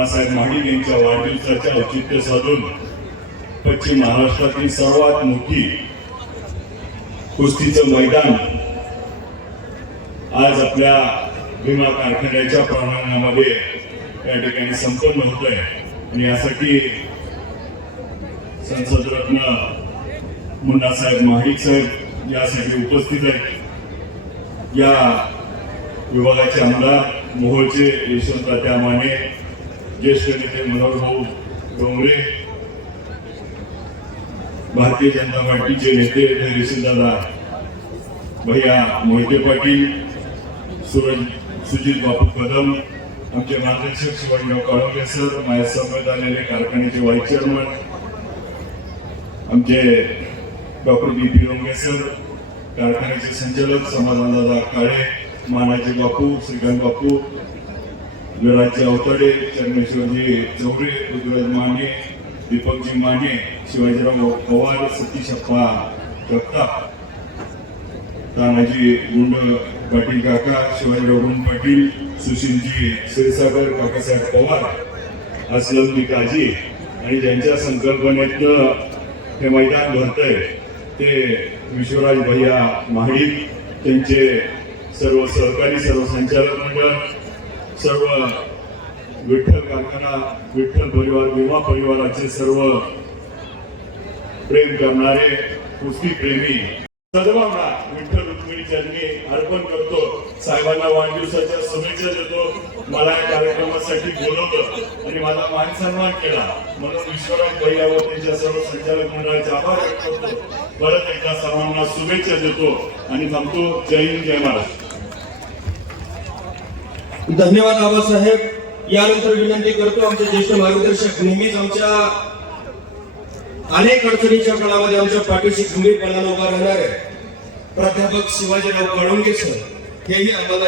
अण्णासाहेब महाडिक यांच्या वाढदिवसाच्या औचित्य साधून पश्चिम महाराष्ट्रातील सर्वात मोठी कुस्तीचं मैदान आज आपल्या भीमा कारखान्याच्या प्रांगणामध्ये या ठिकाणी संपन्न होत आहे आणि यासाठी संसदरत्न मुन्नासाहेब महाडिक साहेब यासाठी उपस्थित आहेत. या विभागाचे आमदार मोहोळचे यशवंतराव माने ज्येष्ठ नेते मनोहर भाऊ डोंगरे भारतीय जनता पार्टीचे नेते धैर्यशीलदादा भैया मोहिते पाटील सुरज सुजित बापू कदम आमचे मार्गदर्शक शिवाजीराव काळोखे सर माझ्या समवेत आलेले कारखान्याचे व्हाईस चेअरमन आमचे doctor B P Ronge sir कारखान्याचे संचालक समाधानदादा काळे मानाचे बापू श्रीकांत बापू विराजचे अवतडे चरणेश्वरजी चौरे पृथ्वीराज माने दीपकजी माने शिवाजीराव पवार सतीश अप्पा जगताप तानाजी गुंड पाटील काका शिवाजीराव गुंड पाटील सुशीलजी क्षीरसागर काकासाहेब पवार असलमजी काजी आणि ज्यांच्या संकल्पनेतनं हे मैदान भरतंय ते विश्वराज भैया महाडिक त्यांचे सर्व सहकारी सर्व संचालक मंडळ सर्व विठ्ठल कारखाना विठ्ठल परिवार विमा परिवाराचे सर्व प्रेम करणारे कुस्ती प्रेमी. सद्भावना विठ्ठल रुक्मिणी चरणी अर्पण करतो. साहेबांना वाढदिवसाच्या शुभेच्छा देतो. मला या कार्यक्रमासाठी बोलवलं आणि मला मान सन्मान केला. म्हणून विश्वराज भैया व त्यांच्या सर्व संचालक मंडळाचे आभार व्यक्त करतो. परत एकदा सर्वांना शुभेच्छा देतो आणि थांबतो. जय हिंद जय महाराष्ट्र. धन्यवाद आबासाहेब यानंतर विनंती करतो आमचे ज्येष्ठ मार्गदर्शक नेहमीच आमच्या अनेक अडचणीच्या काळामध्ये आमच्या पाठीशी खंबीरपणाने उभा राहणार आहे प्राध्यापक शिवाजीराव कळंगे सर हेही आम्हाला